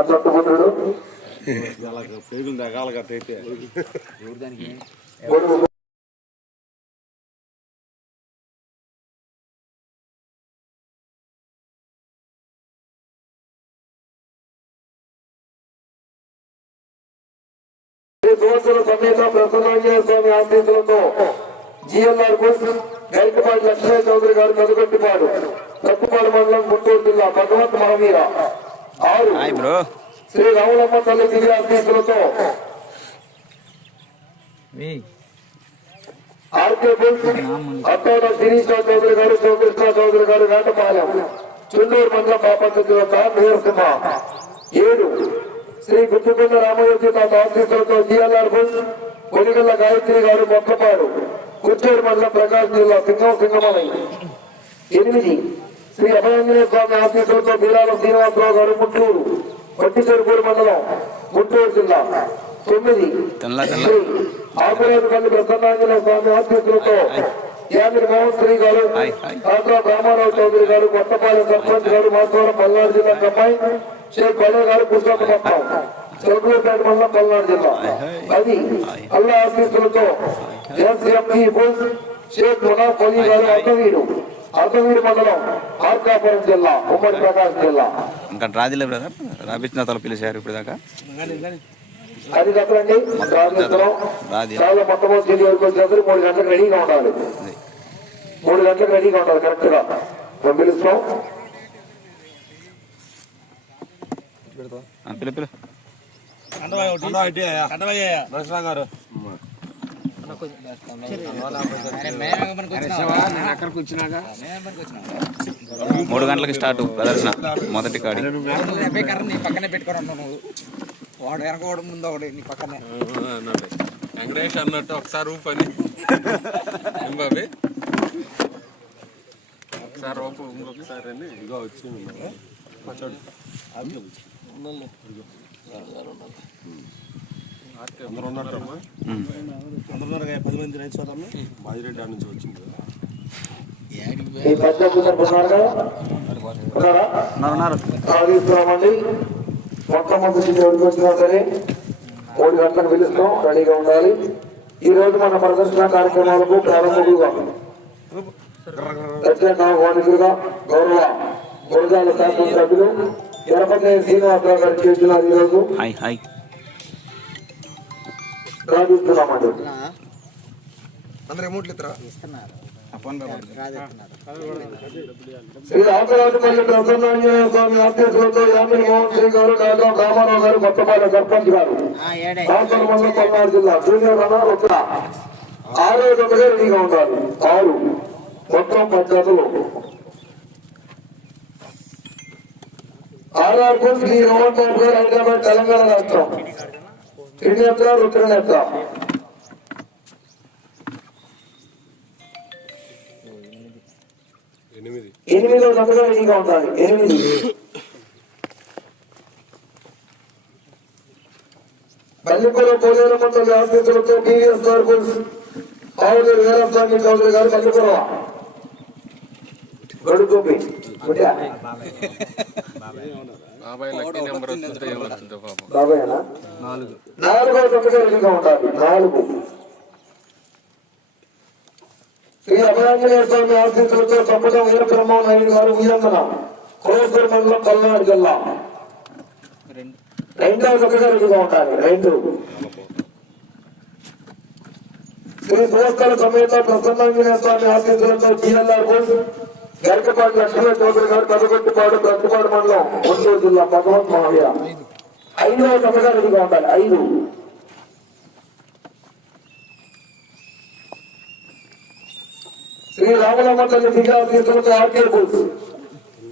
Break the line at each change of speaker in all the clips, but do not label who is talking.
దత్తపుత్రుడు
పేగులు తగాలగా అయితే
ఎవరు
సమేత ప్రసన్న స్వామి ఆశీస్సులతో జిఎల్ఆర్ బుస్ గైకపాటి లక్ష్మీ చౌదరి గారు కదుగట్టిపాడు కట్టుపాడు మండలం గుంటూరు జిల్లా భగవంత్ మహావీర ఆరు.
బ్రో.
శ్రీ రాములమ్మ తల్లి దివ్య ఆశీస్సులతో. ఆర్కే బుల్స్ అత్తోట శిరీష చౌదరి గారు శివకృష్ణ చౌదరి గారు వేటపాలెం చుండూరు మండలం బాపట్ల జిల్లా నీరసింహ ఏడు. శ్రీ గుత్తుకొండ రామయోగి తాత ఆశీస్సులతో జిఎల్ఆర్ బుల్స్ కొనిగల్ల గాయత్రి గారు మొక్కపాడు కుర్చూరు మండలం ప్రకాశం జిల్లా సింగం సింగమలై ఎనిమిది శ్రీ అభయాంజనేయ స్వామి ఆశీస్సులతో బీరాల శ్రీనివాసరావు గారు ముట్టూరు కొట్టిచెరుకూరు మండలం గుంటూరు జిల్లా తొమ్మిది. శ్రీ ఆకురాజుపల్లి ప్రసన్నాంజనేయ స్వామి ఆశీస్సులతో యామిరి మోహన్ శ్రీ గారు
హాయ్, హాయ్.
కాట్రా రామారావు చౌదరి గారు కొత్తపాలెం సర్పంచ్ గారు మాధవరం పల్నాడు జిల్లా అమ్మాయి షేక్ బలే గారు పుష్పపట్నం చెరుకులపేట మండలం పల్నాడు జిల్లా. అది అల్లా ఆశీస్సులతో ఎస్ఎంఈ బుల్స్ షేక్ మునాఫ్ అలీ గారు మండలం మార్కాపురం జిల్లా ఉమ్మడి ప్రకాశం జిల్లా.
ఇంకా రాజిలే బ్రదర్? రాపించిన తల పిలిచారు ఇప్పుడు దాకా.
అది చెప్పండి రాజేశ్వరం.
రాజీ.
చాలా మొట్టమొదటి వరకు వచ్చేసరికి మూడు గంటలకు రెడీగా ఉండాలి. మూడు గంటలకు రెడీగా ఉండాలి కరెక్ట్గా. మేము పిలుస్తాం.
పిలు
నరసింహ గారు
అక్కడికి వచ్చినాక
మూడు గంటలకి స్టార్ట్ ప్రదర్శన మొదటి కాడి.
పక్కనే పెట్టుకొని ఉన్నావు నువ్వు. వాడు వెనకోవడం ముందు ఒకటి నీ పక్కనే.
అన్నాడు వెంకటేష్ అన్నట్టు ఒకసారి ఊపు అని. బాబీ? ఒకసారి ఊపు ఇంకొకసారి అని
ఇదిగో వచ్చింది. అందరూ ఉన్నారమ్మా అందరూ ఉన్నారు కదా, పది మంది రైతు సోదరులు బాజిరెడ్డి ఆడ నుంచి వచ్చింది.
ఈ మొట్టమొదటి ఎవరికి వచ్చినా సరే మూడు గంటలకు పిలుస్తాం రెడీగా ఉండాలి. ఈ రోజు మన ప్రదర్శన కార్యక్రమాలకు ప్రారంభముగా ప్రెసిడెంట్ వాణిజ్యులుగా గౌరవ గురజాల శాసన ఎరపతి శ్రీనివాసరావు గారు చేస్తున్నారు ఈ రోజు
హాయ్. హాయ్
ప్రార్థిస్తున్నామండి
ఇస్తున్నారు.
శ్రీ రామరాజుపల్లి ప్రసన్నాంజనేయ స్వామి ఆశీస్సులతో యామిని మోహన్ శ్రీ గారు డాక్టర్ రామారావు గారు కొత్తపాలెం సర్పంచ్ గారు.
ఏడే.
రామపల్లి మండలం పల్నాడు జిల్లా. జూనియర్ రన్నర్ ఉత్తర ఆరో జతగా రెడీగా ఉండాలి. ఆరు. మొత్తం పది జతలు ఆర్ఆర్కు శ్రీ రోహన్ బాబు గారు హైదరాబాద్ తెలంగాణ రాష్ట్రం త్రినేత్ర రుద్రనేత్ర
ఎనిమిది.
ఎనిమిదో జతగా రెడీగా ఉండాలి ఎనిమిది పల్లిపుర పోలేరమ్మ తల్లి ఆఫీసులతో టీవీఎస్ సర్కుల్స్ ఆవుల వీరస్వామి చౌదరి గారు పల్లిపుర గడుకోపి నాలుగో. జతగా రెడీగా ఉండాలి. నాలుగు. శ్రీ అభయాంజనేయ స్వామి ఆశీస్సులతో సంపద వీరబ్రహ్మ నాయుడు గారు ఉయ్యందన కోసూరు మండలం పల్నాడు జిల్లా.
రెండు.
రెడీగా ఉండాలి. రెండు. శ్రీ సువస్థల సమేత ప్రసన్నాంజనేయ స్వామి ఆశీస్సులతో జిఎల్ఆర్ బోస్ గరికపాటి లక్ష్మీ చౌదరి గారు కదగొట్టిపాడు ప్రతిపాడు మండలం గుంటూరు జిల్లా భగవంత్ మహావీర ఐదవ జతగా రెడీగా ఉండాలి ఐదు. శ్రీ రామలమ్మ తల్లి దిగాశీసులతో ఆర్కే బోస్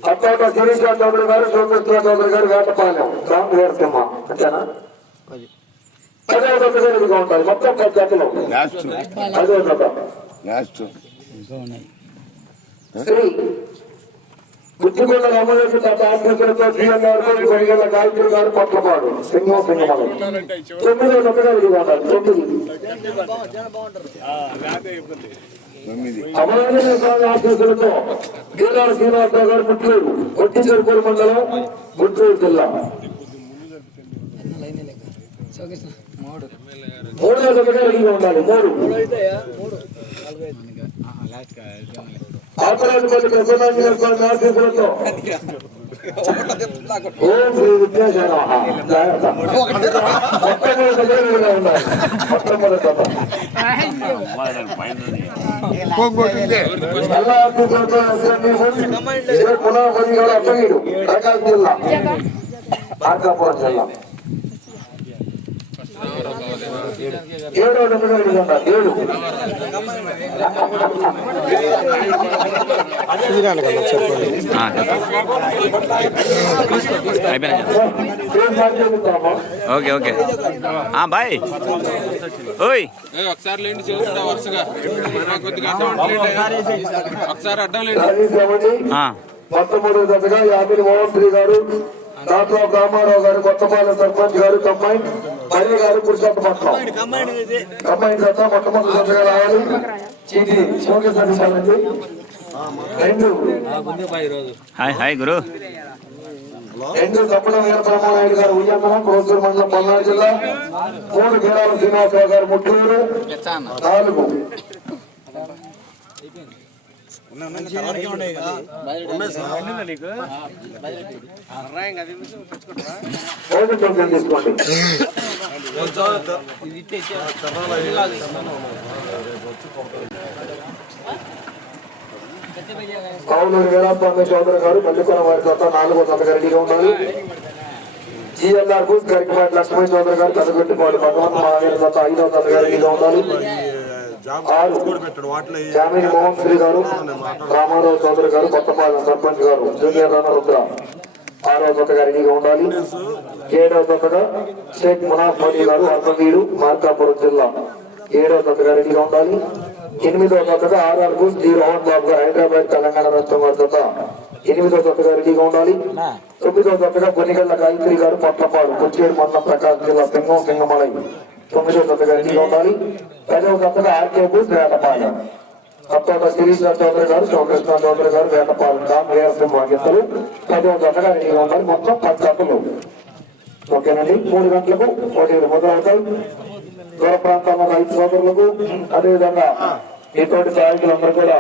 అత్తోట శిరీష చౌదరి గారు సోమేశ్వర చౌదరి గారు వేటపాలెం. రామ్ వీరసింహ అంతేనా? పదవ జతగా రెడీగా ఉండాలి మొత్తం పది జతలు. అదే శ్రీ గుర్తుకొండ రామదేవి తాత ఆశీస్సులతో శ్రీరంగారు కొనిగల గాయత్రి గారు పట్లపాడు సింహం సింహం తొమ్మిదో రెడీగా ఉండాలి తొమ్మిది. అమరాంజనేయ స్వామి ఆశీస్సులతో గిరినాథ శ్రీనివాసరావు గారు ముట్లూరు కొట్టిచెరుకూరు మండలం గుంటూరు జిల్లా. మూడో రెడీగా ఉండాలి మూడు. ఆపరాజపల్లి ప్రసన్నాంజనేయ స్వామి ఆశీస్సులతో ఓం శ్రీ విద్యాశాల జాగ్రత్త మొట్టమొదటి జతగా రెడీగా ఉండాలి మొట్టమొదటి జత జిల్లా ఆఫీసులతో ఎస్ఎంఈ పునఃపది గారు అప్పగీడు ప్రకాశం ఏడో ఏడు.
అయిపోయినా ఓకే ఓకే ఆ, బాయ్ ఓయ్
ఒకసారి లేండి చూస్తా వరుసగా కొద్దిగా. ఒకసారి అడ్డం లేండి
దశగా మోహన్ శ్రీ గారు దాంట్లో రామారావు గారు కొత్తపాలెం సర్పంచ్ గారు కమ్మాయి మల్లి గారు పురుషోత్తపట్నం కమ్మాయి దశ మొట్టమొదటి దశగా రావాలి. చీటి శోక సర్వీసాలండి రెండు.
హాయ్ హాయ్ గురు.
రెండు తప్పుడు వీర బ్రహ్మనాయుడు గారు ఉయ్యంతరం కోసూరు మండలం పల్నాడు జిల్లా. మూడు బీరాల శ్రీనివాసరావు గారు ముట్టూరు నాలుగు. భోజనం కొంచెం తీసుకోండి కావులూరు వీరాస్వామి చౌదరి గారు మల్లికొన వారి జత నాలుగో జత రెడీగా ఉన్నారు జిఎల్ఆర్ బూత్ గరికపాటి లక్ష్మీ చౌదరి గారు కదగొట్టిపాడు భగవంత్ మహావీర జత ఐదో జత రెడీగా
పెట్టాడు. వాటిలో
జామిని మోహన్ శ్రీ గారు రామారావు చౌదరి గారు కొత్తపాలెం సర్పంచ్ గారు జూనియర్ రన్న రుద్ర. ఆరో జతగా రెడీగా ఉండాలి. ఏడవ జతగా షేక్ మునాఫ్ మోదీ గారు అర్మవీడు మార్కాపురం జిల్లా. ఏడవ జతగా రెడీగా ఉండాలి. ఎనిమిదవ జతగా ఆర్ఆర్ బూస్ డి రోహన్ బాబు గారు హైదరాబాద్ తెలంగాణ రాష్ట్రం వారి జత. ఎనిమిదవ జతగా రెడీగా ఉండాలి. తొమ్మిదవ జతగా పొనిగళ్ళ గాయత్రి గారు పొట్టపాడు కొచ్చేడు మండలం ప్రకాశం జిల్లా సింగం సింగమలై తొమ్మిదవ జతగా రెడీగా ఉండాలి పదవ జతగా ఆర్కే వేటపాలెం. కొత్త శిరీష చౌదరి గారు శివకృష్ణ చౌదరి గారు వేటపాలెం రామ్ వీరసింహ భాగ్యతలు పదవ రెడీగా ఉండాలి మొత్తం పది జతలు ఓకేనండి? మూడు గంటలకు పోటీలు మొదలవుతాయి. దూర ప్రాంతాల్లో రైతు సోదరులకు అదేవిధంగా ఇటువంటి సహాయకులందరూ కూడా